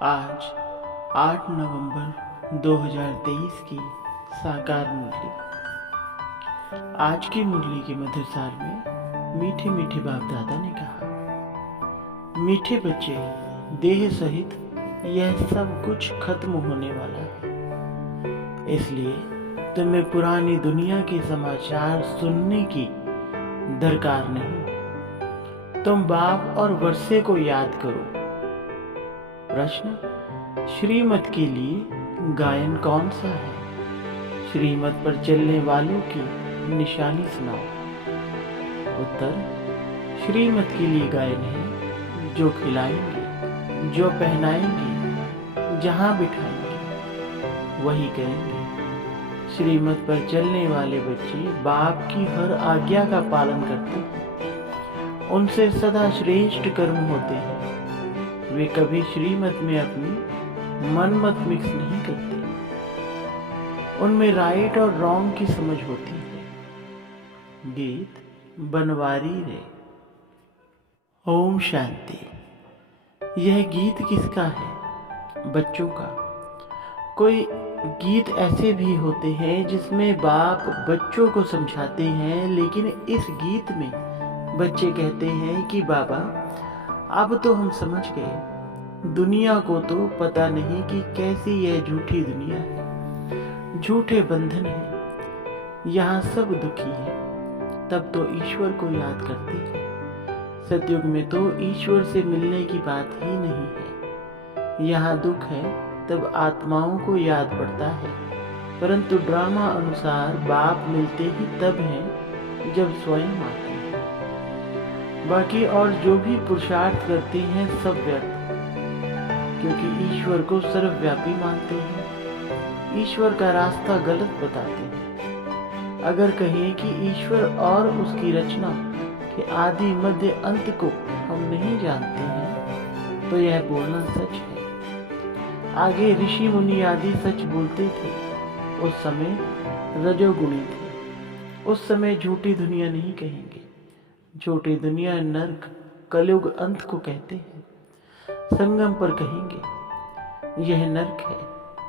आज 8 नवंबर 2023 की साकार मुरली। आज की मुरली के मधुर सार में मीठे मीठे बाप दादा ने कहा, मीठे बच्चे, देह सहित यह सब कुछ खत्म होने वाला है, इसलिए तुम्हें पुरानी दुनिया के समाचार सुनने की दरकार नहीं। तुम बाप और वर्षे को याद करो। प्रश्न, श्रीमत के लिए गायन कौन सा है? श्रीमत पर चलने वालों की निशानी सुनाओ। उत्तर, श्रीमत के लिए गायन है जो खिलाएंगे, जो पहनाएंगे, जहां बिठाएंगे वही करेंगे। श्रीमत पर चलने वाले बच्चे बाप की हर आज्ञा का पालन करते हैं, उनसे सदा श्रेष्ठ कर्म होते हैं। वे कभी श्रीमत में अपनी मन मत मिक्स नहीं करते, उनमें राइट और रॉन्ग की समझ होती है। गीत बनवारी रे। ओम शांति। यह गीत किसका है? बच्चों का। कोई गीत ऐसे भी होते हैं जिसमें बाप बच्चों को समझाते हैं, लेकिन इस गीत में बच्चे कहते हैं कि बाबा अब तो हम समझ गए, दुनिया को तो पता नहीं कि कैसी यह झूठी दुनिया है, झूठे बंधन है, यहाँ सब दुखी है। तब तो ईश्वर को याद करते हैं। सतयुग में तो ईश्वर से मिलने की बात ही नहीं है। यहाँ दुख है तब आत्माओं को याद पड़ता है, परंतु ड्रामा अनुसार बाप मिलते ही तब हैं जब स्वयं आते हैं। बाकी और जो भी पुरुषार्थ करते हैं सब व्यर्थ, क्योंकि ईश्वर को सर्वव्यापी मानते हैं, ईश्वर का रास्ता गलत बताते हैं। अगर कहें कि ईश्वर और उसकी रचना के आदि मध्य अंत को हम नहीं जानते हैं, तो यह बोलना सच है। आगे ऋषि मुनि आदि सच बोलते थे, उस समय रजोगुणी थे, उस समय झूठी दुनिया नहीं कहेंगे। झूठी दुनिया नरक कलयुग अंत को कहते हैं। संगम पर कहेंगे यह नरक है,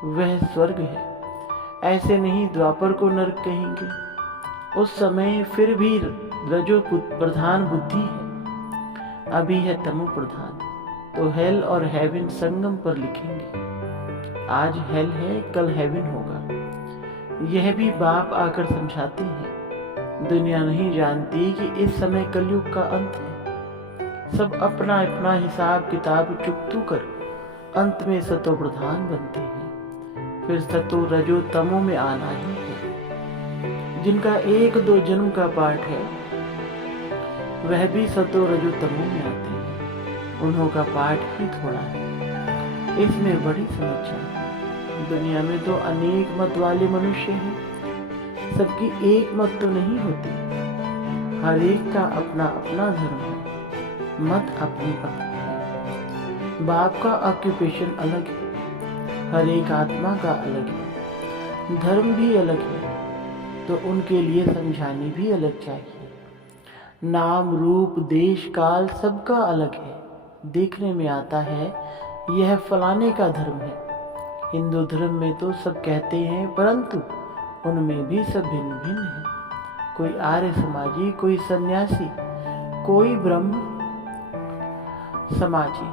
वह स्वर्ग है, ऐसे नहीं द्वापर को नरक कहेंगे। उस समय फिर भी रजो प्रधान बुद्धि है, अभी है तमो प्रधान, तो हेल और हेवन संगम पर लिखेंगे। आज हेल है, कल हेवन होगा। यह भी बाप आकर समझाते हैं। दुनिया नहीं जानती कि इस समय कलयुग का अंत है। सब अपना अपना हिसाब किताब चुकतू कर अंत में सतो प्रधान बनते हैं। फिर सतो रजो तमो में आना ही है। जिनका 1-2 जन्म का पाठ है वह भी सतो रजो तमो में आते हैं। उन्हों का पाठ ही थोड़ा है। इसमें बड़ी समस्या है। दुनिया में तो अनेक मत वाले मनुष्य हैं, सबकी एक मत तो नहीं होती। हर एक का अपना अपना धर्म है, मत अपनी अपनी है। बाप का ऑक्यूपेशन अलग है, हर एक आत्मा का अलग है, धर्म भी अलग है, तो उनके लिए समझानी भी अलग चाहिए। नाम रूप देश काल सबका अलग है। देखने में आता है यह फलाने का धर्म है। हिंदू धर्म में तो सब कहते हैं, परंतु उनमें भी सब भिन्न भिन्न है। कोई आर्य समाजी, कोई सन्यासी, कोई ब्रह्म समाजी,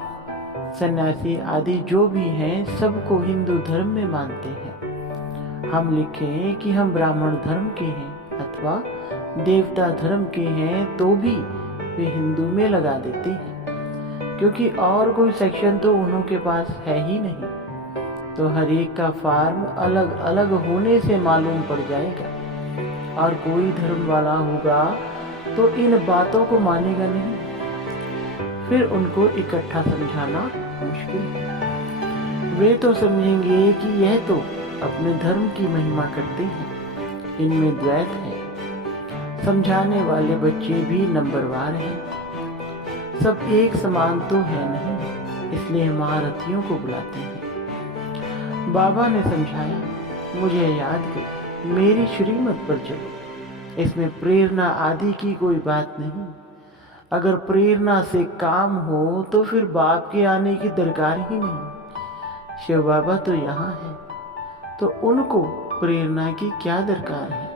सन्यासी आदि जो भी हैं सबको हिंदू धर्म में मानते हैं। हम लिखें कि हम ब्राह्मण धर्म के हैं अथवा देवता धर्म के हैं तो भी वे हिंदू में लगा देते हैं, क्योंकि और कोई सेक्शन तो उन्हों के पास है ही नहीं। तो हर एक का फार्म अलग अलग होने से मालूम पड़ जाएगा, और कोई धर्म वाला होगा तो इन बातों को मानेगा नहीं। फिर उनको इकट्ठा समझाना मुश्किल है। वे तो समझेंगे कि यह तो अपने धर्म की महिमा करते हैं, इनमें द्वैत है। समझाने वाले बच्चे भी नंबरवार हैं। सब एक समान तो है नहीं, इसलिए महारथियों को बुलाते हैं। बाबा ने समझाया, मुझे याद कर, मेरी श्रीमत पर चलो। इसमें प्रेरणा आदि की कोई बात नहीं। अगर प्रेरणा से काम हो तो फिर बाप के आने की दरकार ही नहीं। शिव बाबा तो यहाँ है, तो उनको प्रेरणा की क्या दरकार है।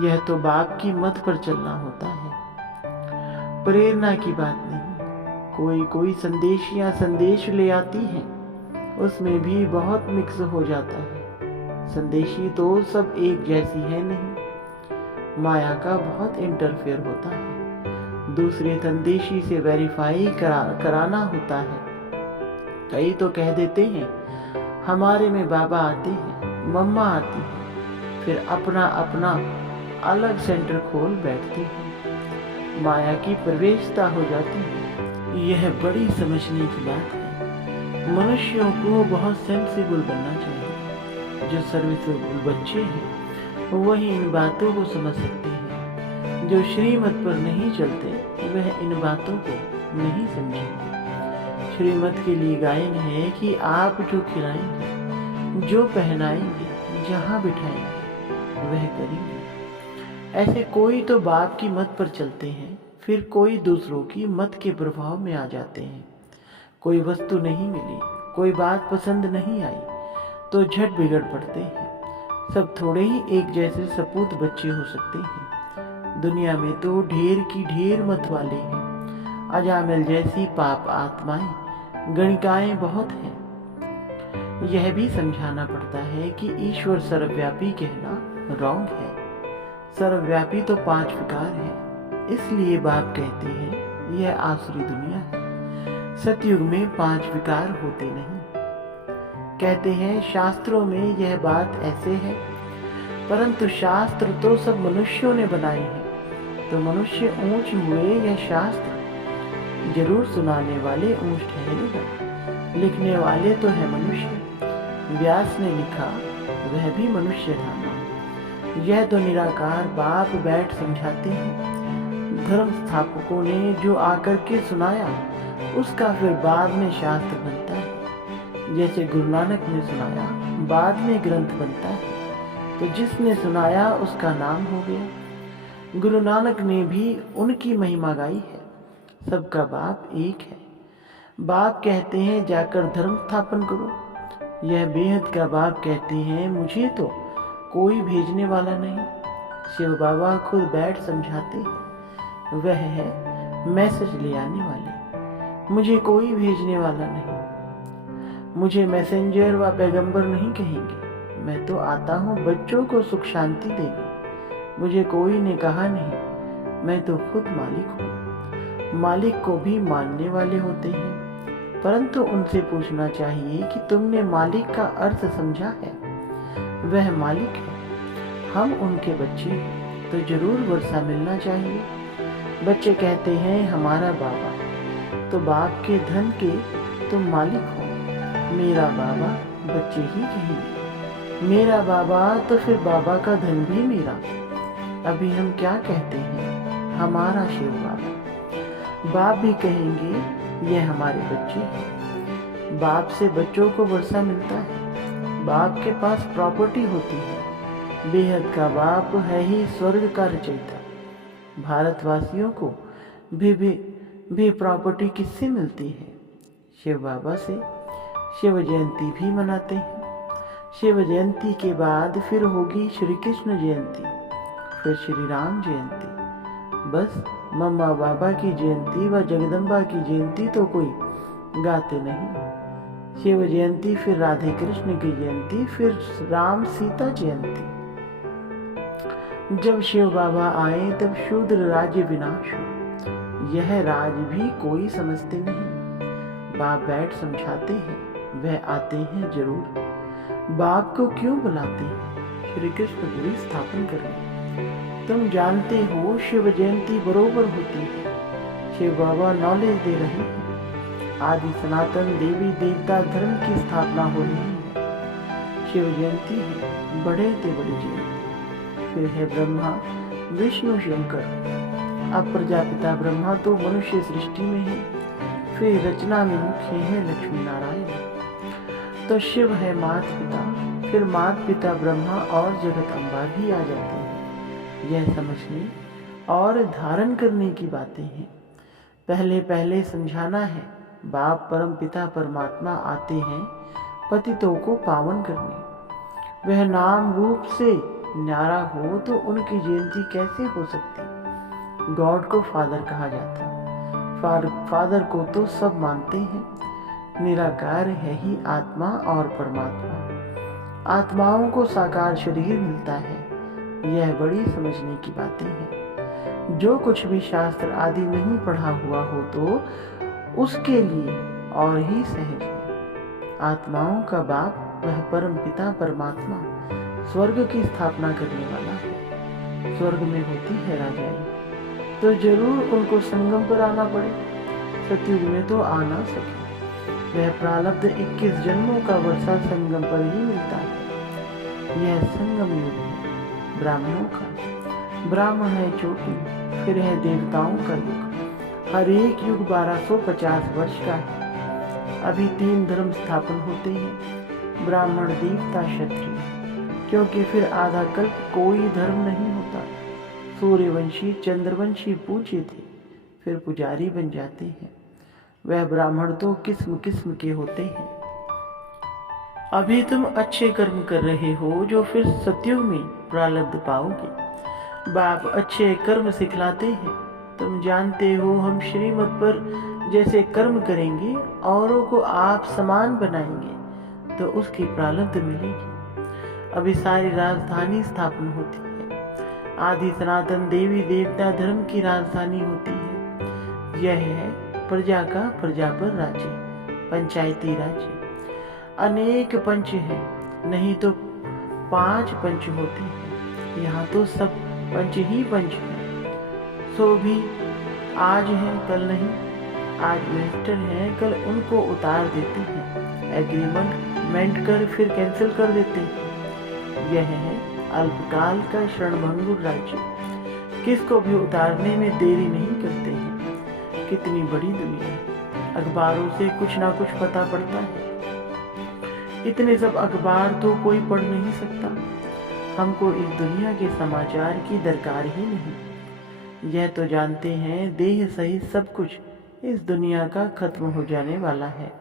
यह तो बाप की मत पर चलना होता है, प्रेरणा की बात नहीं। कोई कोई संदेशियाँ संदेश ले आती हैं, उसमें भी बहुत मिक्स हो जाता है। संदेशी तो सब एक जैसी है नहीं, माया का बहुत इंटरफेयर होता है। दूसरे संदेशी से वेरीफाई कराना होता है। कई तो कह देते हैं हमारे में बाबा आते हैं, मम्मा आती है, फिर अपना अपना अलग सेंटर खोल बैठते हैं। माया की प्रवेशता हो जाती है। यह बड़ी समझने की बात है। मनुष्यों को बहुत सेंसिबल बनना चाहिए। जो सर्विसेबल बच्चे हैं वही इन बातों को समझ सकते हैं। जो श्रीमत पर नहीं चलते वह इन बातों को नहीं समझेंगे। श्रीमत के लिए गायन है कि आप जो खिलाएंगे, जो पहनाएंगे, जहाँ बिठाएंगे वह करेंगे। ऐसे कोई तो बाप की मत पर चलते हैं, फिर कोई दूसरों की मत के प्रभाव में आ जाते हैं। कोई वस्तु नहीं मिली, कोई बात पसंद नहीं आई तो झट बिगड़ पड़ते हैं। सब थोड़े ही एक जैसे सपूत बच्चे हो सकते हैं। दुनिया में तो ढेर की ढेर मत वाले हैं। अजामिल जैसी पाप आत्माएं, गणिकाएं बहुत हैं। यह भी समझाना पड़ता है कि ईश्वर सर्वव्यापी कहना रॉन्ग है। सर्वव्यापी तो 5 विकार है। इसलिए बाप कहते हैं यह आसुरी दुनिया है। सतयुग में 5 विकार होते नहीं। कहते हैं शास्त्रों में यह बात ऐसे है, परंतु शास्त्र तो सब मनुष्यों ने बनाए हैं। तो मनुष्य ऊंच हुए, यह शास्त्र जरूर सुनाने वाले ऊंच ठहरेगा। लिखने वाले तो है मनुष्य। व्यास ने लिखा वह भी मनुष्य था ना। यह तो निराकार बाप बैठ समझाते हैं। धर्म स्थापकों ने जो आकर के सुनाया उसका फिर बाद में शास्त्र बनता है। जैसे गुरु नानक ने सुनाया, बाद में ग्रंथ बनता है। तो जिसने सुनाया उसका नाम हो गया। गुरु नानक ने भी उनकी महिमा गाई है। सबका बाप एक है। बाप कहते हैं जाकर धर्म स्थापन करो। यह बेहद का बाप कहते हैं मुझे तो कोई भेजने वाला नहीं। शिव बाबा खुद बैठ समझाते हैं, वह है मैसेज ले आने वाले। मुझे कोई भेजने वाला नहीं। मुझे मैसेंजर व पैगंबर नहीं कहेंगे। मैं तो आता हूँ बच्चों को सुख शांति देने। मुझे कोई ने कहा नहीं, मैं तो खुद मालिक हूँ। मालिक को भी मानने वाले होते हैं, परंतु उनसे पूछना चाहिए कि तुमने मालिक का अर्थ समझा है। वह मालिक है, हम उनके बच्चे हैं, तो जरूर वर्षा मिलना चाहिए। बच्चे कहते हैं हमारा बाबा, तो बाप के धन के तुम मालिक हो। मेरा बाबा बच्चे ही कहेंगे, मेरा बाबा तो फिर बाबा का धन भी मेरा। अभी हम क्या कहते हैं, हमारा शिव बाबा। बाप भी कहेंगे यह हमारे बच्चे हैं। बाप से बच्चों को वर्षा मिलता है। बाप के पास प्रॉपर्टी होती है। बेहद का बाप है ही स्वर्ग का रचयिता। भारतवासियों को भी प्रॉपर्टी किससे मिलती है? शिव बाबा से। शिव जयंती भी मनाते हैं। शिव जयंती के बाद फिर होगी श्री कृष्ण जयंती, फिर श्री राम जयंती। बस मम्मा बाबा की जयंती व जगदम्बा की जयंती तो कोई गाते नहीं। शिव जयंती, फिर राधे कृष्ण की जयंती, फिर राम सीता जयंती। जब शिव बाबा आए तब शूद्र राज्य विनाश हो। यह राज भी कोई समझते नहीं। बाप बैठ समझाते हैं, वह आते हैं जरूर। बाप को क्यों बुलाते हैं? श्री कृष्णपुरी स्थापन करने। तुम जानते हो शिव जयंती बरोबर होती है। शिव बाबा नॉलेज दे रहे हैं। आदि सनातन देवी देवता धर्म की स्थापना हो रही है। शिव जयंती है बड़े से बड़ी जयंती। फिर है ब्रह्मा विष्णु शंकर। अब प्रजापिता ब्रह्मा तो मनुष्य सृष्टि में है। फिर रचना में मुख्य है लक्ष्मी नारायण। तो शिव है मात पिता, फिर मात पिता ब्रह्मा और जगत अम्बा भी आ जाते हैं। यह समझने और धारण करने की बातें हैं। पहले पहले समझाना है। बाप परम पिता परमात्मा आते हैं पतितों को पावन करने। वह नाम रूप से न्यारा हो तो उनकी जयंती कैसे हो सकती। गॉड को फादर कहा जाता। फादर को तो सब मानते हैं। निराकार है ही आत्मा और परमात्मा। आत्माओं को साकार शरीर मिलता है, यह बड़ी समझने की बातें हैं। जो कुछ भी शास्त्र आदि नहीं पढ़ा हुआ हो तो उसके लिए और ही सहज है। आत्माओं का बाप वह परम पिता परमात्मा स्वर्ग की स्थापना करने वाला है। स्वर्ग में होती है राजाई, तो जरूर उनको संगम पर आना पड़े। सतयुग में तो आ ना सके। वह प्रारब्ध 21 जन्मों का वर्षा संगम पर ही मिलता है। यह संगम युग है ब्राह्मणों का। ब्राह्मण है चोटी, फिर है देवताओं का युग। हर एक युग 1250 वर्ष का है। अभी 3 धर्म स्थापन होते हैं, ब्राह्मण, देवता, क्षत्रिय, क्योंकि फिर आधा कल्प कोई धर्म नहीं होता। सूर्यवंशी, चंद्रवंशी पूज्य थे, फिर पुजारी बन जाते हैं। वह ब्राह्मण तो किस्म किस्म के होते हैं। अभी तुम अच्छे कर्म कर रहे हो जो फिर सतयुग में प्रारब्ध पाओगे। बाप अच्छे कर्म सिखलाते हैं। तुम जानते हो हम श्रीमत पर जैसे कर्म करेंगे, औरों को आप समान बनाएंगे तो उसकी प्रारब्ध मिलेगी। अभी सारी राजधानी स्थापन होती है। आदि सनातन देवी देवता धर्म की राजधानी होती है। यह है प्रजा का प्रजा पर राज्य, पंचायती राज्य। अनेक पंच हैं, नहीं तो 5 पंच होते हैं। यहाँ तो सब पंच ही पंच हैं। सो भी आज है कल नहीं। आज मिनिस्टर हैं, कल उनको उतार देते हैं। एग्रीमेंट कर फिर कैंसिल कर देते हैं। यह है अल्पकाल का क्षणभंगुर राज्य। किसको भी उतारने में देरी नहीं करते हैं। कितनी बड़ी दुनिया है। अखबारों से कुछ ना कुछ पता पड़ता है। इतने सब अखबार तो कोई पढ़ नहीं सकता। हमको इस दुनिया के समाचार की दरकार ही नहीं। यह तो जानते हैं देह सहित सब कुछ इस दुनिया का खत्म हो जाने वाला है।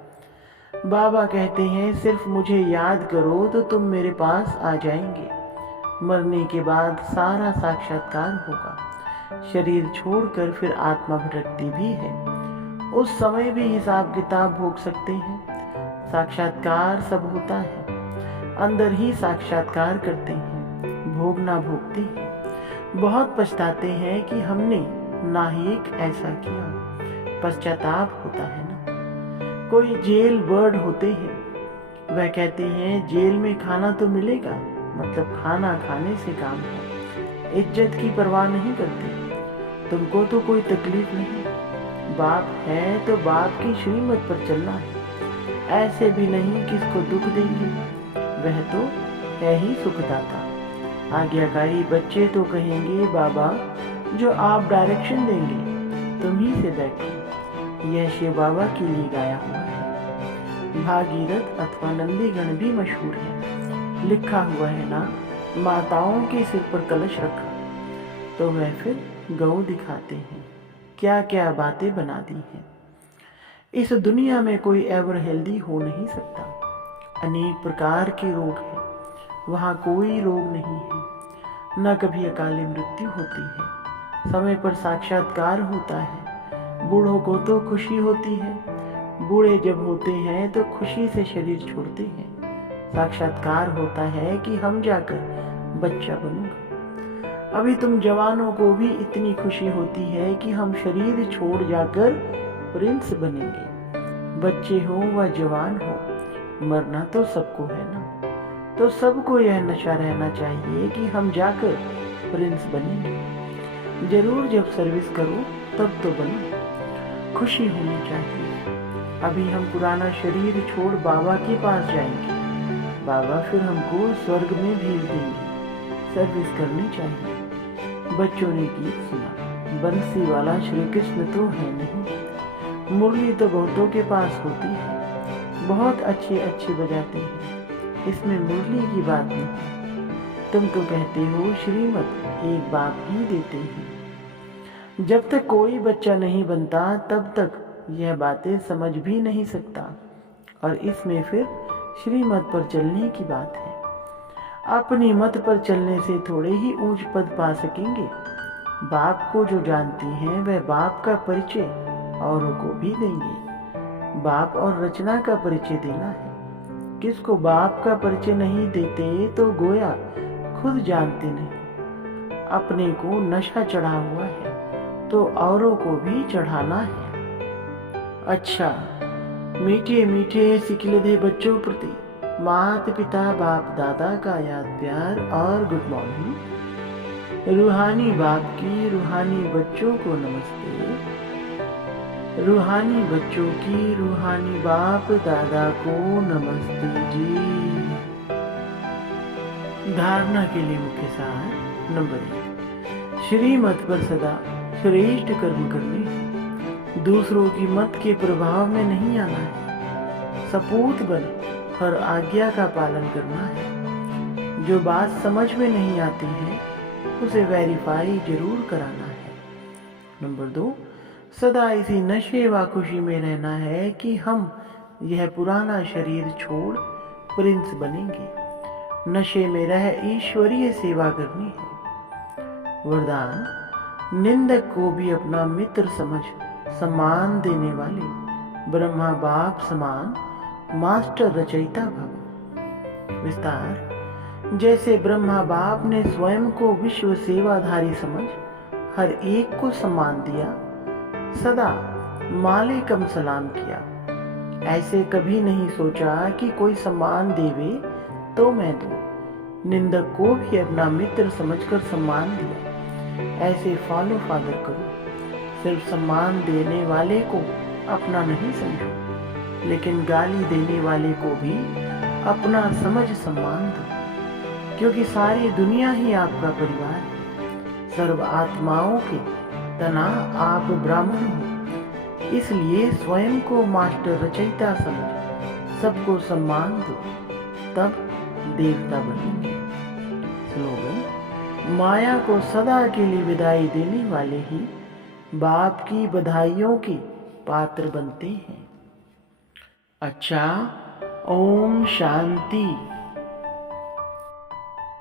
बाबा कहते हैं सिर्फ मुझे याद करो तो तुम मेरे पास आ जाएंगे। मरने के बाद सारा साक्षात्कार होगा। शरीर छोड़कर फिर आत्मा भटकती भी है। उस समय भी हिसाब किताब भोग सकते हैं। साक्षात्कार सब होता है, अंदर ही साक्षात्कार करते हैं, भोगना भोगते हैं। बहुत पछताते हैं कि हमने नाहिक ऐसा किया। पश्चाताप होता है ना। कोई जेल बर्ड होते हैं, वह कहते हैं जेल में खाना तो मिलेगा, मतलब खाना खाने से काम है। इज्जत की परवाह नहीं करते। तुमको तो कोई तकलीफ नहीं। बाप है तो बाप की श्रीमत पर चलना है। ऐसे भी नहीं किसको दुख देंगे। वह तो है ही सुखदाता। आज्ञाकारी बच्चे तो कहेंगे बाबा जो आप डायरेक्शन देंगे तुम ही से बैठो। यह शिव बाबा के लिए गाया हुआ है। भागीरथ अथवा नंदीगण भी मशहूर है। लिखा हुआ है ना, माताओं के सिर पर कलश रखा। तो वह फिर गऊ दिखाते हैं। क्या क्या बातें बना दी हैं। इस दुनिया में कोई एवर हेल्दी हो नहीं सकता। अनेक प्रकार के रोग हैं, वहाँ कोई रोग नहीं है। न कभी अकाली मृत्यु होती है। समय पर साक्षात्कार होता है। बूढ़ों को तो खुशी होती है। बूढ़े जब होते हैं तो खुशी से शरीर छोड़ते हैं। साक्षात्कार होता है कि हम जाकर बच्चा बनूंगा। अभी तुम जवानों को भी इतनी खुशी होती है कि हम शरीर छोड़ जाकर प्रिंस बनेंगे। बच्चे हो व जवान हो, मरना तो सबको है ना। तो सबको यह नशा रहना चाहिए कि हम जाकर प्रिंस बनेंगे। जरूर जब सर्विस करो तब तो बनो। खुशी होनी चाहिए। अभी हम पुराना शरीर छोड़ बाबा के पास जाएंगे। बाबा फिर हमको स्वर्ग में भेज देंगे। सर्विस करनी चाहिए। बच्चों ने गीत सुना। बंसी वाला श्री कृष्ण तो है नहीं। मुरली तो बहुतों के पास होती है। बहुत अच्छे बजाते हैं। इसमें मुरली की बात नहीं। तुम तो कहते हो श्रीमत एक बाप ही देते हैं। जब तक कोई बच्चा नहीं बनता तब तक यह बातें समझ भी नहीं सकता। और इसमें फिर श्रीमत पर चलने की बात है। अपनी मत पर चलने से थोड़े ही ऊंच पद पा सकेंगे। बाप को जो जानती हैं वह बाप का परिचय औरों को भी देंगे। बाप और रचना का परिचय देना है। किसको बाप का परिचय नहीं देते तो गोया खुद जानते नहीं। अपने को नशा चढ़ा हुआ है तो औरों को भी चढ़ाना है। अच्छा, मीठे मीठे सिकिलधे बच्चों प्रति माता पिता बाप दादा का याद प्यार और गुड मॉर्निंग। रूहानी बाप की रूहानी बच्चों को नमस्ते। रूहानी बच्चों की रूहानी बाप दादा को नमस्ते जी। धारणा के लिए मुख्य सार नंबर 1, श्रीमत पर सदा श्रेष्ठ कर्म करने, दूसरों की मत के प्रभाव में नहीं आना है। सपूत बन हर आज्ञा का पालन करना है। जो बात समझ में नहीं आती है उसे वेरीफाई जरूर कराना है। नंबर 2, सदा इसी नशे व खुशी में रहना है कि हम यह पुराना शरीर छोड़ प्रिंस बनेंगे। नशे में रह ईश्वरीय सेवा करनी है। वरदान, निंदक को भी अपना मित्र समझ सम्मान देने वाले ब्रह्मा बाप समान मास्टर रचयिता भव। विस्तार, जैसे ब्रह्मा बाप ने स्वयं को विश्व सेवाधारी समझ हर एक को सम्मान दिया, सदा मालेकम सलाम किया, ऐसे कभी नहीं सोचा कि कोई सम्मान देवे तो मैं दूं। निंदक को भी अपना मित्र समझकर सम्मान दिया, ऐसे फॉलो फादर करो। सिर्फ सम्मान देने वाले को अपना नहीं समझो, लेकिन गाली देने वाले को भी अपना समझ सम्मान दो, क्योंकि सारी दुनिया ही आपका परिवार है। सर्व आत्माओं के तना आप ब्राह्मण हो, इसलिए स्वयं को मास्टर रचयिता समझ सबको सम्मान दो, तब देवता बनेंगे। स्लोगन, माया को सदा के लिए विदाई देने वाले ही बाप की बधाइयों के पात्र बनते हैं। अच्छा, ओम शांति।